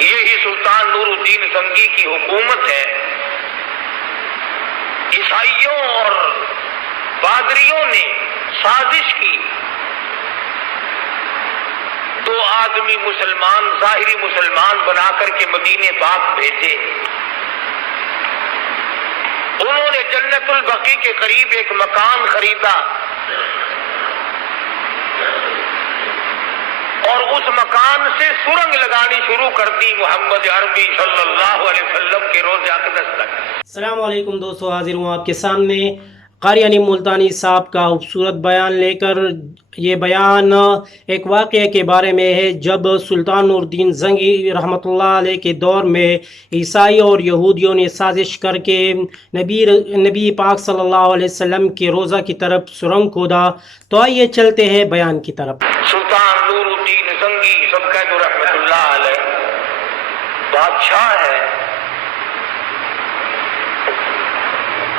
یہی سلطان نور الدین زنگی کی حکومت ہے۔ عیسائیوں اور پادریوں نے سازش کی، دو آدمی مسلمان ظاہری مسلمان بنا کر کے مدینے پاک بھیجے۔ انہوں نے جنت البقیع کے قریب ایک مکان خریدا اور اس مکان سے سرنگ لگانی شروع کر دی محمد عربی صلی اللہ علیہ وسلم کے روضہ اقدس تک۔ السلام علیکم دوستو، حاضر ہوں آپ کے سامنے قاری عنی ملتانی صاحب کا خوبصورت بیان لے کر۔ یہ بیان ایک واقعے کے بارے میں ہے جب سلطان نور الدین زنگی رحمۃ اللہ علیہ کے دور میں عیسائی اور یہودیوں نے سازش کر کے نبی پاک صلی اللہ علیہ وسلم کے روضہ کی طرف سرنگ کھودا۔ تو آئیے چلتے ہیں بیان کی طرف۔ سلطان نور الدین زنگی سب کہہ دو رحمۃ اللہ علیہ بادشاہ ہے۔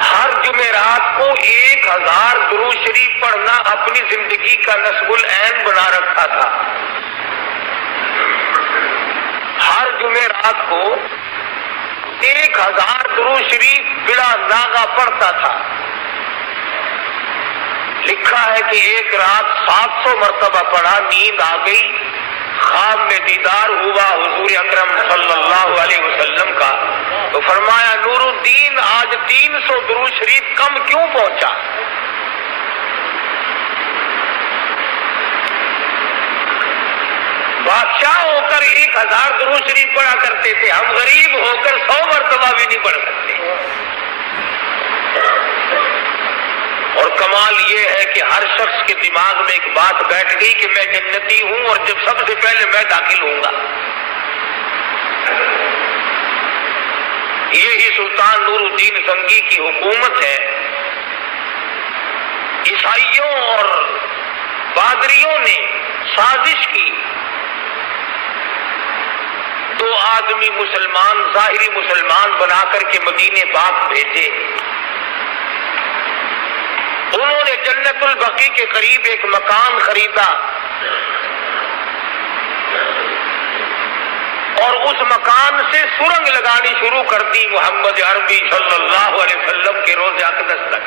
ہر جمعرات کو 1000 درود شریف پڑھنا اپنی زندگی کا نصب العین بنا رکھا تھا۔ ہر جمعرات کو 1000 درود شریف بلا ناغہ پڑھتا تھا۔ لکھا ہے کہ ایک رات 700 مرتبہ پڑھا، نیند آ گئی، خواب میں دیدار ہوا حضور اکرم صلی اللہ علیہ وسلم کا، تو فرمایا نور الدین آج 300 درود شریف کم کیوں پہنچا؟ بادشاہ ہو کر 1000 درود شریف پڑھا کرتے تھے، ہم غریب ہو کر 100 مرتبہ بھی نہیں پڑھ سکتے۔ اور کمال یہ ہے کہ ہر شخص کے دماغ میں ایک بات بیٹھ گئی کہ میں جنتی ہوں اور جب سب سے پہلے میں داخل ہوں گا۔ یہی سلطان نور الدین زنگی کی حکومت ہے۔ عیسائیوں اور پادریوں نے سازش کی، دو آدمی مسلمان ظاہری مسلمان بنا کر کے مدینے پاک بھیجے۔ انہوں نے جنت البقیع کے قریب ایک مکان خریدا اور اس مکان سے سرنگ لگانی شروع کر دی محمد عربی صلی اللہ علیہ وسلم کے روضہ اقدس تک۔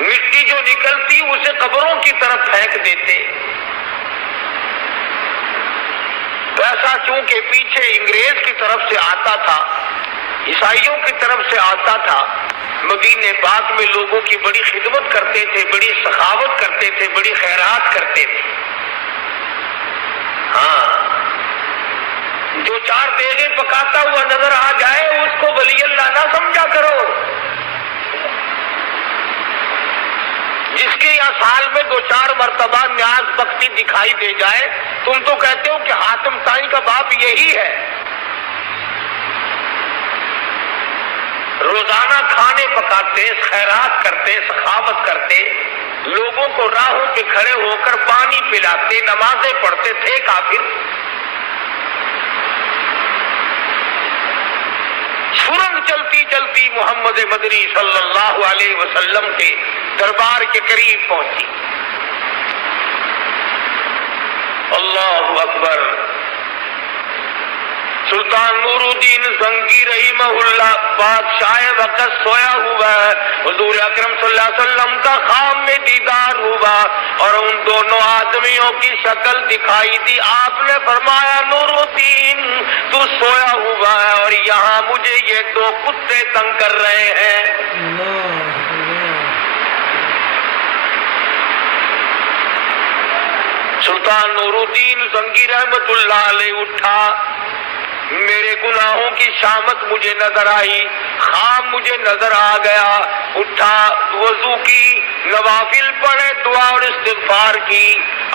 مٹی جو نکلتی اسے قبروں کی طرف پھینک دیتے۔ پیسہ چونکہ پیچھے انگریز کی طرف سے آتا تھا، عیسائیوں کی طرف سے آتا تھا، مدینے پاک میں لوگوں کی بڑی خدمت کرتے تھے، بڑی سخاوت کرتے تھے، بڑی خیرات کرتے تھے۔ ہاں، جو 4 دیگیں پکاتا ہوا نظر آ جائے اس کو ولی اللہ نہ سمجھا کرو۔ جس کے یہاں سال میں 2-4 مرتبہ نیاز بختی دکھائی دے جائے، تم تو کہتے ہو کہ حاتم طائی کا باپ یہی ہے۔ روزانہ کھانے پکاتے، خیرات کرتے، سخاوت کرتے، لوگوں کو راہوں پہ کھڑے ہو کر پانی پلاتے، نمازیں پڑھتے تھے کافر۔ سرنگ چلتی چلتی محمد مدنی صلی اللہ علیہ وسلم کے دربار کے قریب پہنچی۔ اللہ اکبر۔ سلطان نور الدین زنگی رحمہ اللہ بادشاہ وقت سویا ہوا ہے، حضور اکرم صلی اللہ علیہ وسلم کا خواب میں دیدار ہوا اور ان دونوں آدمیوں کی شکل دکھائی دی۔ آپ نے فرمایا نور الدین تو سویا ہوا ہے اور یہاں مجھے یہ 2 کتے تنگ کر رہے ہیں۔ سلطان نور الدین زنگی رحمت اللہ علیہ اٹھا، میرے گناہوں کی شامت مجھے نظر آئی، خواب مجھے نظر آ گیا، اٹھا، وضو کی، نوافل پڑھے، دعا اور استغفار کی،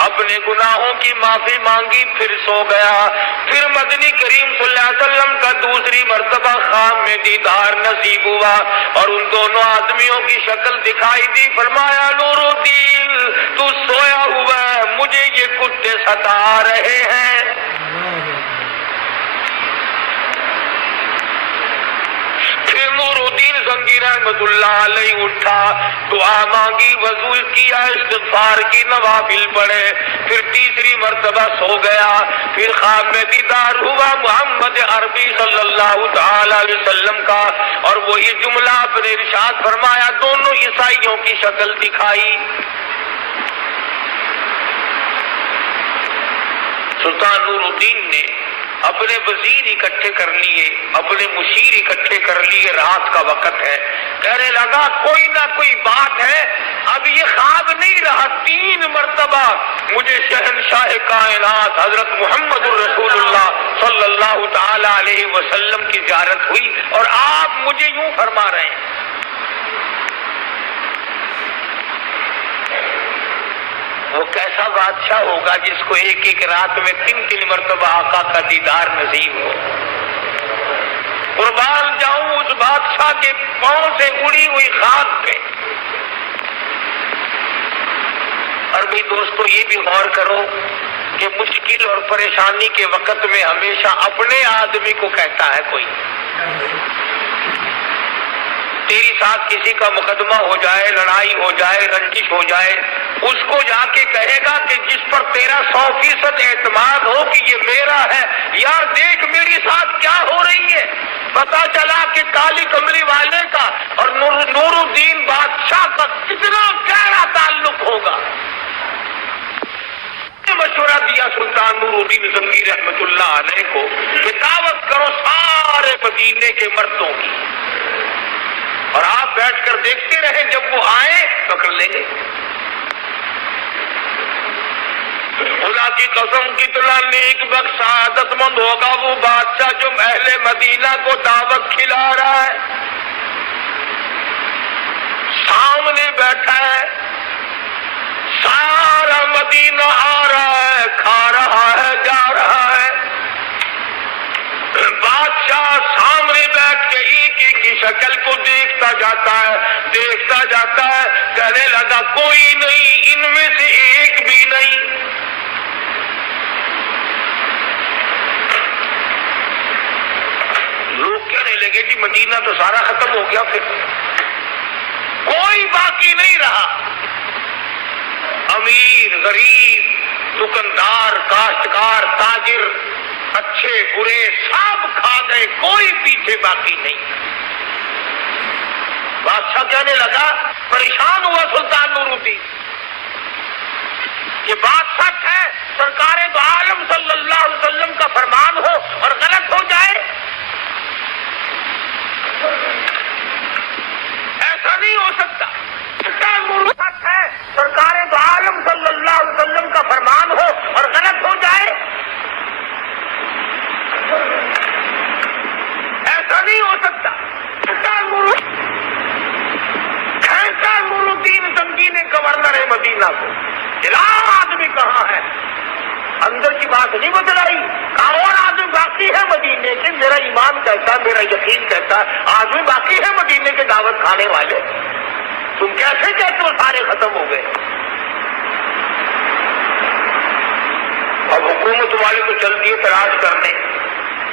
اپنے گناہوں کی معافی مانگی، پھر سو گیا۔ پھر مدنی کریم صلی اللہ علیہ وسلم کا دوسری مرتبہ خواب میں دیدار نصیب ہوا اور ان دونوں آدمیوں کی شکل دکھائی دی۔ فرمایا نور الدین تو سویا ہوا ہے، مجھے یہ کتے ستا رہے ہیں۔ پھر نور الدین الدین زنگی رحمت اللہ علیہ اٹھا، دعا مانگی، وضو کیا، استغفار کی، نوافل پڑھے، پھر تیسری مرتبہ سو گیا، پھر خواب میں دیدار ہوا محمد عربی صلی اللہ تعالی علیہ وسلم کا، اور وہی جملہ اپنے ارشاد فرمایا، دونوں عیسائیوں کی شکل دکھائی۔ سلطان نور الدین نے اپنے وزیر اکٹھے کر لیے، اپنے مشیر اکٹھے کر لیے، رات کا وقت ہے، کہنے لگا کوئی نہ کوئی بات ہے، اب یہ خواب نہیں رہا، 3 مرتبہ مجھے شہنشاہ کائنات حضرت محمد الرسول اللہ صلی اللہ تعالی علیہ وسلم کی زیارت ہوئی، اور آپ مجھے یوں فرما رہے ہیں۔ وہ کیسا بادشاہ ہوگا جس کو ایک ایک رات میں 3 مرتبہ آقا کا دیدار نصیب ہو؟ قربان جاؤں اس بادشاہ کے پاؤں سے اڑی ہوئی خاک پہ۔ اور بھی دوستو یہ بھی غور کرو کہ مشکل اور پریشانی کے وقت میں ہمیشہ اپنے آدمی کو کہتا ہے کوئی، تیری ساتھ کسی کا مقدمہ ہو جائے، لڑائی ہو جائے، رنجش ہو جائے، اس کو جا کے کہے گا کہ جس پر تیرا 100% اعتماد ہو کہ یہ میرا ہے، یار دیکھ میری ساتھ کیا ہو رہی ہے۔ پتا چلا کہ کالی کملی والے کا اور نور الدین بادشاہ کا کتنا گہرا تعلق ہوگا۔ مشورہ دیا سلطان نور الدین زنگی رحمت اللہ علیہ کو کہ دعوت کرو سارے مدینے کے مردوں کی، اور آپ بیٹھ کر دیکھتے رہیں، جب وہ آئے پکڑ لیں گے۔ خدا کی قسم کتنا نیک بخت سعادت مند ہوگا وہ بادشاہ جو اہل مدینہ کو دعوت کھلا رہا ہے، سامنے بیٹھا ہے، سارا مدینہ آ رہا ہے، کھا رہا ہے، جا رہا ہے، بادشاہ سامنے بیٹھ کے ایک ایک کی شکل کو دیکھتا جاتا ہے، دیکھتا جاتا ہے، کہنے لگا کوئی نہیں، ان میں سے ایک بھی نہیں۔ لوگ کہنے لگے کہ مدینہ تو سارا ختم ہو گیا، پھر کوئی باقی نہیں رہا، امیر غریب دکاندار کاشتکار تاجر اچھے برے سب کھا گئے، کوئی پیچھے باقی نہیں۔ بادشاہ کہنے لگا، پریشان ہوا سلطان نور الدین، یہ بات سچ ہے، سرکار دو عالم صلی اللہ علیہ وسلم کا فرمان ہو اور غلط ہو جائے؟ ایسا نہیں ہو سکتا۔ سچ ہے، سرکار دو عالم صلی اللہ علیہ وسلم کا فرمان ہو اور غلط ہو جائے؟ ایسا نہیں ہو سکتا۔ نور الدین زنگی نے گورنر مدینہ کو، جلال آدمی کہاں ہے؟ اندر کی بات نہیں بتلائی، اور آدمی باقی ہے مدینے کے، میرا ایمان کہتا ہے، میرا یقین کہتا ہے آدمی باقی ہے مدینے کے دعوت کھانے والے، تم کیسے کہتے ہو سارے ختم ہو گئے؟ اب حکومت والے تو چلتی ہے تلاش کرنے،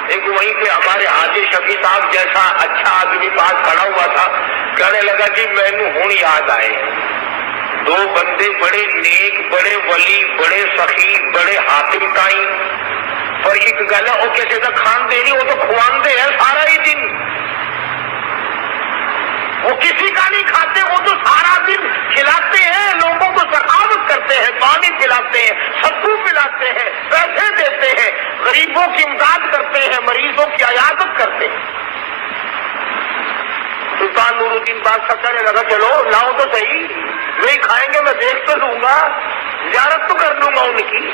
ایک وہیں پہ ہمارے حاجی شفیع صاحب جیسا اچھا آدمی پاس کھڑا ہوا تھا، کہنے لگا جی مینوں ہن یاد آئے، 2 بندے بڑے نیک، بڑے ولی، بڑے سخی، بڑے حاکم تائیں، پر ایک گل ہے وہ کسی کا کھان دے نہیں، وہ تو کھواندے ہیں سارا ہی دن، وہ کسی کا نہیں کھاتے، وہ تو سارا دن کھلاتے ہیں، لوگوں کو سخاوت کرتے ہیں، پانی پلاتے ہیں، ستو پلاتے ہیں، پیسے دیتے ہیں، غریبوں کی امداد کرتے ہیں، مریضوں کی عیادت کرتے ہیں۔ سلطان نور الدین بادشاہ کہنے لگا چلو لاؤ تو صحیح، نہیں کھائیں گے میں دیکھ تو لوں گا، زیارت تو کر لوں گا ان کی۔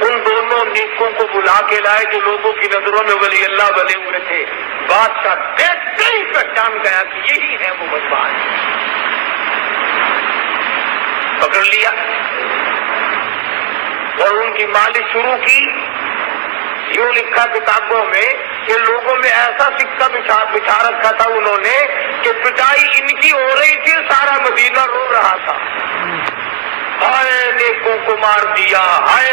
ان دونوں نیکوں کو بلا کے لائے جو لوگوں کی نظروں میں ولی اللہ بنے ہوئے تھے، بادشاہ دیکھتے ہی پہچان گیا کہ یہی ہے وہ بدماش، پکڑ لیا اور ان کی مالش شروع کی۔ یوں لکھا کتابوں میں کہ لوگوں میں ایسا سکہ بچھا رکھا تھا انہوں نے کہ پٹائی ان کی ہو رہی تھی، سارا مدینہ رو رہا تھا، ہائے نیکوں کو مار دیا، ہائے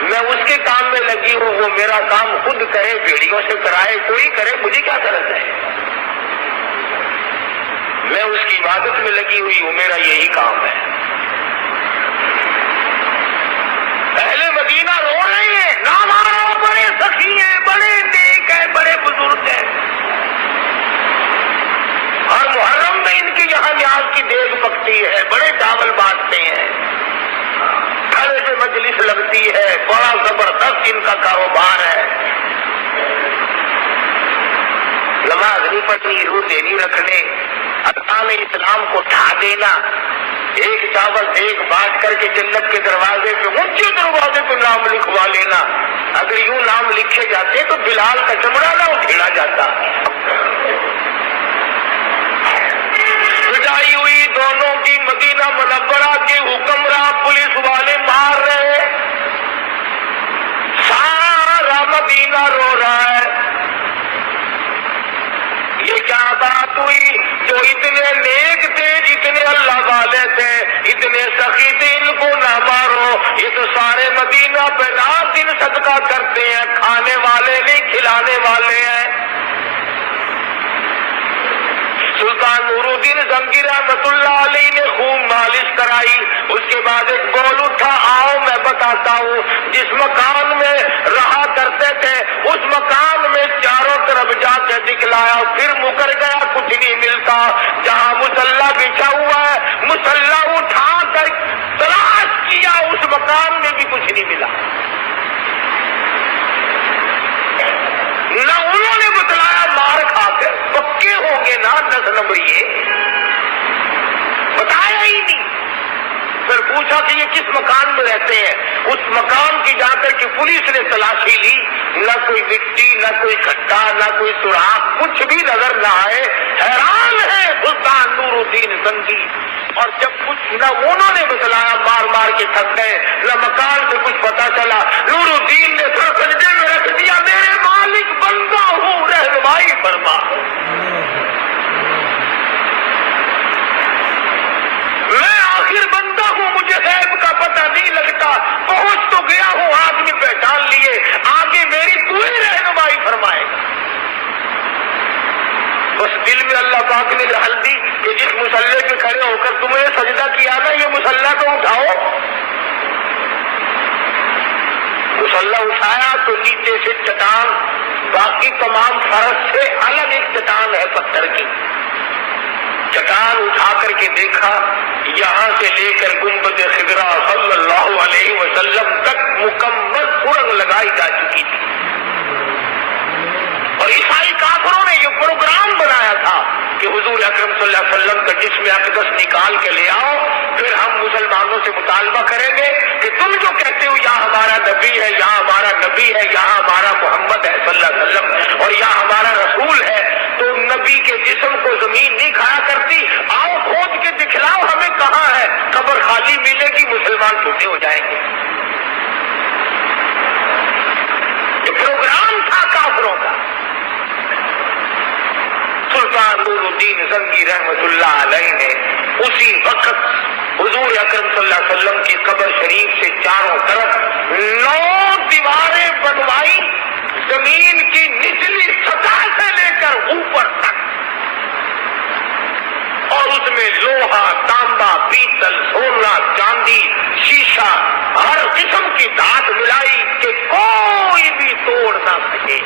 میں اس کے کام میں لگی ہوں، وہ میرا کام خود کرے، بھیڑیوں سے کرائے، کوئی کرے، مجھے کیا غرض ہے؟ میں اس کی عبادت میں لگی ہوئی ہوں، میرا یہی کام ہے۔ اہل مدینہ رو رہے ہیں، نہ مارو، بڑے سخی ہیں، بڑے نیک ہیں، بڑے بزرگ ہیں، اور محرم میں ان کے یہاں نیاز کی دیگ پکتی ہے، بڑے چاول بانٹتے ہیں، کھڑے سے مجلس لگتی ہے، بڑا زبردست ان کا کاروبار ہے، نماز نہیں پڑھنی، روزے نہیں رکھنے، ارکان اسلام کو ڈھا دینا، ایک چاول ایک بانٹ کر کے جنت کے دروازے پہ، اونچے دروازے پہ نام لکھوا لینا۔ اگر یوں نام لکھے جاتے تو بلال کا چمڑا نہ اکھیڑا جاتا۔ پٹائی ہوئی دونوں کی، مدینہ منورہ کے حکمراں پولیس والے مار رہے، سارا مدینہ رو رہا ہے۔ یہ کیا بات ہوئی؟ جو اتنے نیک تھے، جتنے اللہ والے تھے، اتنے سخی تھے، ان کو نہ مارو، یہ تو سارے مدینہ پہ رات دن صدقہ کرتے ہیں، کھانے والے نہیں کھلانے والے ہیں۔ سلطان نور الدین زنگی رحمت اللہ علیہ نے خوب مالش کرائی، اس کے بعد ایک بول اٹھا، آؤ میں بتاتا ہوں، جس مکان میں رہا کرتے تھے اس مکان میں چاروں طرف جا کے دکھلایا، پھر مکر گیا، کچھ نہیں ملتا۔ جہاں مسلح بچھا ہوا ہے، مسلح اٹھا کر تلاش کیا، اس مکان میں بھی کچھ نہیں ملا۔ نہ انہوں نے بتلایا، مار کھا کر پکے ہوں گے نا 10 نمبریے، بتایا ہی نہیں۔ پھر پوچھا کہ یہ کس مکان میں رہتے ہیں، اس مکان کی جا کر کے پولیس نے تلاشی لی، نہ کوئی مٹی، نہ کوئی کھٹا، نہ کوئی سوراخ، کچھ بھی نظر نہ آئے۔ حیران ہے سلطان نور الدین زنگی، اور جب کچھ نہ انہوں نے بتلایا، مار مار کے تھک گئے، نہ مکان سے کچھ پتا چلا، نور الدین نے سر سجدے میں رکھ دیا، میرے مالک بندہ ہوں، رہنمائی فرما۔ میں آخر بندہ ہوں، مجھے غیب کا پتہ نہیں لگتا، پہنچ تو گیا ہوں، آدمی پہچان لیے، آگے میری تو ہی رہنمائی فرمائے گا۔ بس دل میں اللہ پاک نے ڈال دی کہ جس مسلح پہ کھڑے ہو کر تمہیں سجدہ کیا نا، یہ مسلح تو اٹھاؤ۔ مسلح اٹھایا تو نیچے سے چٹان، باقی تمام فرش سے الگ ایک چٹان ہے پتھر کی، چٹان اٹھا کر کے دیکھا، یہاں سے لے کر گنبد خضرا صلی اللہ علیہ وسلم تک مکمل سرنگ لگائی جا چکی تھی، اور عیسائی کافروں نے یہ پروگرام بنایا تھا کہ حضور اکرم صلی اللہ علیہ وسلم کا جسم اقدس نکال کے لے آؤ، پھر ہم مسلمانوں سے مطالبہ کریں گے کہ تم جو کہتے ہو یہاں ہمارا نبی ہے، یہاں ہمارا نبی ہے، یہاں ہمارا محمد ہے صلی اللہ علیہ وسلم، اور یہاں ہمارا رسول ہے، تو نبی کے جسم کو زمین نہیں کھایا کرتی، آؤ کھود کے دکھلاؤ ہمیں کہاں ہے، قبر خالی ملے گی، مسلمان چھوٹے ہو جائیں گے۔ یہ پروگرام تھا کافروں کا۔ سلطان نور الدین زنگی رحمت اللہ علیہ نے اسی وقت حضور اکرم صلی اللہ علیہ وسلم کی قبر شریف سے چاروں طرف 9 دیواریں بنوائی، زمین کی نچلی سطح سے لے کر اوپر تک، اور اس میں لوہا، تانبا، پیتل، سونا، چاندی، شیشہ، ہر قسم کی دھات ملائی کہ کوئی بھی توڑ نہ سکے۔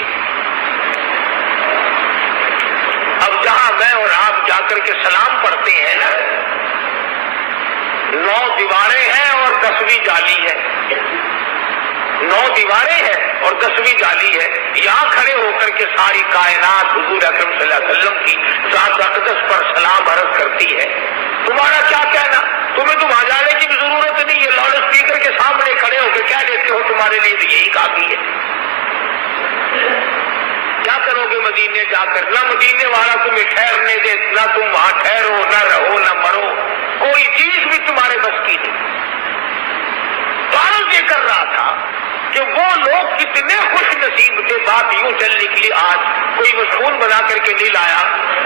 اب جہاں میں اور آپ جا کر کے سلام پڑھتے ہیں نا، 9 دیواریں ہیں اور 10ویں جالی ہے، 9 دیواریں ہیں اور 10ویں جالی ہے، یہاں کھڑے ہو کر کے ساری کائنات حضور اکرم صلی اللہ علیہ وسلم کی ذات اقدس پر سلام عرض کرتی ہے۔ تمہارا کیا کہنا؟ تمہیں تو وہاں جانے کی بھی ضرورت نہیں ہے، لاؤڈ اسپیکر کے سامنے کھڑے ہو کے کیا لیتے ہو، تمہارے لیے تو یہی کافی ہے۔ کیا کرو گے مدینے جا کر؟ نہ مدینے والا تمہیں ٹھہرنے دے، نہ تم وہاں ٹھہرو، نہ رہو، نہ مرو، کوئی چیز بھی تمہارے بس کی نہیں۔ عرض یہ کر رہا تھا کہ وہ لوگ کتنے خوش نصیب تھے، بات یوں چل نکلی، آج کوئی مشہور بنا کر کے نہیں لایا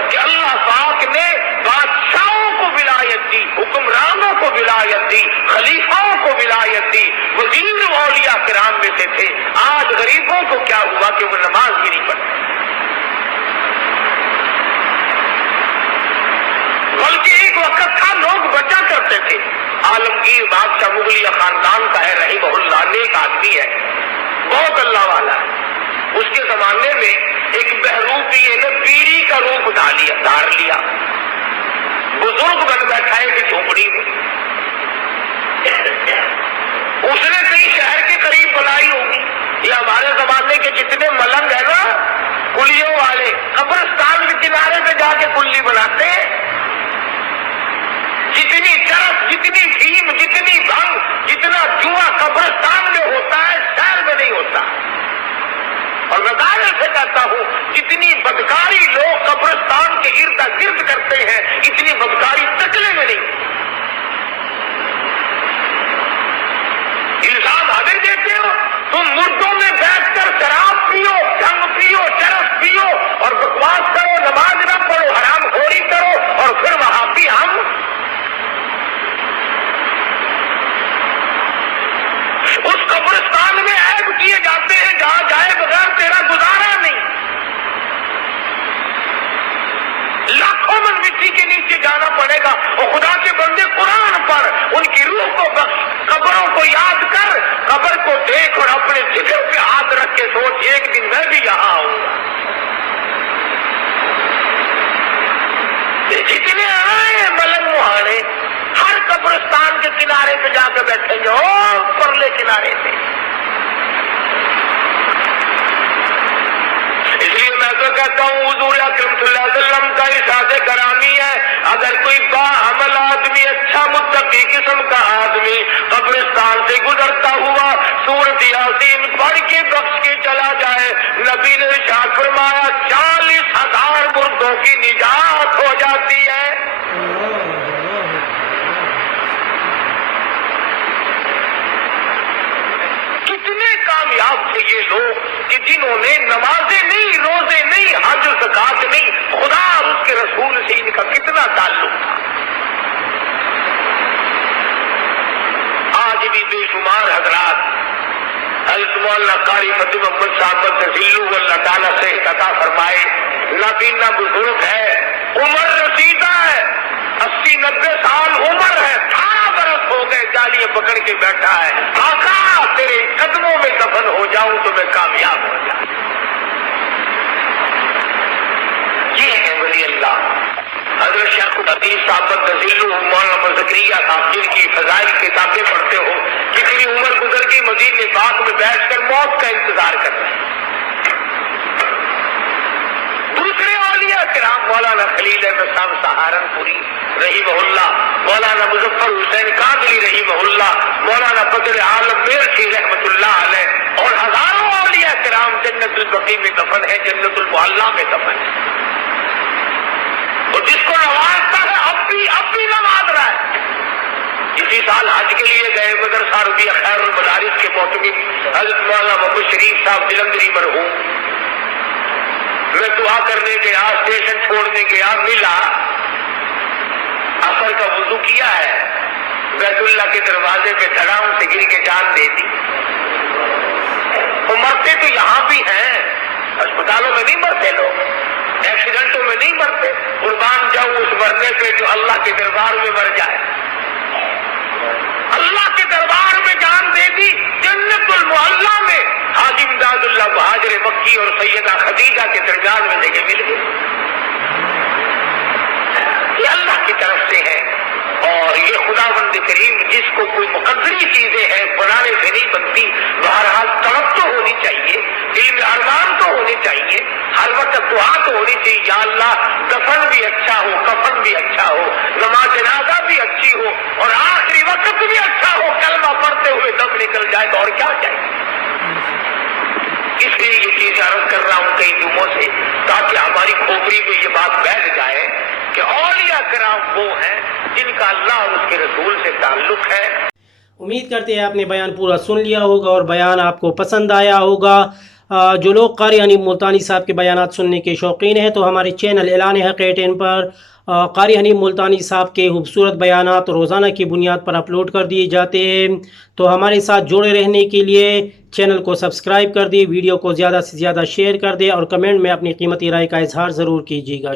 کہ اللہ پاک نے بادشاہوں کو ولایت دی، حکمرانوں کو ولایت دی، خلیفاؤں کو ولایت دی، وزیر اولیاء کرام میں سے تھے، آج غریبوں کو کیا ہوا کہ وہ نماز بھی نہیں پڑھتے، بلکہ ایک وقت تھا لوگ بچا کرتے تھے۔ عالمگیر بادشاہ مغلیہ خاندان کا ہے رحمہ اللہ، نیک آدمی ہے، بہت اللہ والا ہے۔ اس کے زمانے میں ایک بہروپی نے پیری کا روپ دھار لیا، بزرگ بن بیٹھا ہے کہ جھونپڑی میں، اس نے کئی شہر کے قریب بنائی ہوگی۔ یہ ہمارے زمانے کے جتنے ملنگ ہیں نا، کلیوں والے، قبرستان کے کنارے پہ جا کے کلی بناتے ہیں، جتنی چرس، جتنی بھیم، جتنی بھنگ، جتنا جوا قبرستان میں ہوتا ہے شہر میں نہیں ہوتا۔ اور میں دعوے سے کہتا ہوں جتنی بدکاری لوگ قبرستان کے ارد گرد کرتے ہیں اتنی بدکاری تکلے میں نہیں۔ الزام ہمیں دیتے ہو، تم مردوں میں بیٹھ کر شراب پیو، جنگ پیو، چرس پیو اور بکواس کرو، نماز نہ پڑھو، حرام خوری کرو، اور پھر وہاں بھی ہم اس قبرستان میں عیب کیے جاتے ہیں جہاں جائے بغیر تیرا گزارا نہیں۔ لاکھوں من مٹی کے نیچے جانا پڑے گا، اور خدا کے بندے قرآن پر ان کی روح کو بخش، قبروں کو یاد کر، قبر کو دیکھ اور اپنے جگر پہ ہاتھ رکھ کے سوچ ایک دن میں بھی یہاں آؤں گا۔ جتنے آئے ملنگ مہانے ہر قبرستان کے کنارے پہ جا کے بیٹھیں گے، اور پرلے کنارے پہ۔ اس لیے میں تو کہتا ہوں حضور اکرم صلی اللہ علیہ وسلم کا ارشاد گرامی ہے، اگر کوئی باعمل آدمی، اچھا متقی قسم کا آدمی قبرستان سے گزرتا ہوا سورۃ یاسین پڑھ کے بخش کے چلا جائے، نبی نے ارشاد فرمایا 40,000 مردوں کی نجات ہو جاتی ہے۔ کتنے کامیاب تھے یہ لوگ کہ جنہوں نے نمازیں نہیں، روزے نہیں، حج و زکات نہیں، خدا اور اس کے رسول سے ان کا کتنا تعلق تھا۔ آج بھی بے شمار حضرات حضرت مولانا قاری فتح محمد صاحب تذلو اللہ تعالیٰ سے عطا فرمائے، نابینا بزرگ ہے، عمر رسیدہ ہے، 80-90 سال عمر ہے، 18 برس ہو گئے، جالیاں پکڑ کے بیٹھا ہے، آقا تیرے قدموں میں دفن ہو جاؤں تو میں کامیاب ہو جاؤں۔ یہ ہے ولی اللہ۔ حضرت شیخ الحدیث صاحب تذلو مولانا زکریا صاحب جن کی فضائل کتابیں پڑھتے ہو، کتنی عمر گزر گئی، مدینے پاک میں بیٹھ کر موت کا انتظار کر رہے ہیں۔ دوسرے اولیاء کرام مولانا خلیل احمد صاحب سہارنپوری رحمہ اللہ، مولانا مظفر حسین کاندلی رحمہ اللہ، مولانا بدر عالم میرٹھی رحمۃ اللہ علیہ، اور ہزاروں اولیاء کرام جنت البقیع میں دفن ہے، جنت المعلا میں دفن ہے، اور جس کو نوازتا ہے اب بھی نواز رہا ہے۔ اسی سال حج کے لیے گئے مدرسہ عربیہ خیر المدارس کے محتمم حضرت مولانا محمد شریف صاحب جلندری مرحوم، میں دعا کرنے گیا، اسٹیشن چھوڑنے گیا، ملا، عصر کا وضو کیا ہے، بیت اللہ کے دروازے پہ کھڑا ہوں، سے گر کے جان دے دی۔ وہ مرتے تو یہاں بھی ہیں، اسپتالوں میں نہیں مرتے لوگ، ایکسیڈنٹوں میں نہیں مرتے، قربان جاؤں اس مرنے پہ جو اللہ کے دربار میں مر جائے۔ اللہ کے دربار میں جان دے دی، جنت المعلا میں حاجی امداد اللہ مہاجر مکی اور سیدہ خدیجہ کے درمیان میں جگہ مل گئی۔ یہ اللہ کی طرف سے ہے، اور یہ خداوند کریم جس کو کوئی مقدری چیزیں ہیں بنانے سے نہیں بنتی، بہرحال طلب تو ہونی چاہیے، دل میں ارمان تو ہونے چاہیے، ہر وقت دعا تو ہونی چاہیے، یا اللہ دفن بھی اچھا ہو، کفن بھی اچھا ہو، نماز جنازہ بھی اچھی ہو، اور آخری وقت بھی اچھا ہو، کلمہ پڑھتے ہوئے دم نکل جائے تو اور کیا چاہیے۔ اس لیے یہ چیز عرض کر رہا ہوں کئی جمعوں سے، تاکہ ہماری کھوپڑی میں یہ بات بیٹھ جائے کہ اولیاء کرام وہ ہیں جن کا اللہ اور اس کے رسول سے تعلق ہے۔ امید کرتے ہیں آپ نے بیان پورا سن لیا ہوگا اور بیان آپ کو پسند آیا ہوگا۔ جو لوگ قاری حنیف ملتانی صاحب کے بیانات سننے کے شوقین ہیں تو ہمارے چینل اعلان حقیقت پر قاری حنیف ملتانی صاحب کے خوبصورت بیانات روزانہ کی بنیاد پر اپلوڈ کر دیے جاتے ہیں، تو ہمارے ساتھ جڑے رہنے کے لیے چینل کو سبسکرائب کر دیں، ویڈیو کو زیادہ سے زیادہ شیئر کر دیں اور کمنٹ میں اپنی قیمتی رائے کا اظہار ضرور کیجیے گا۔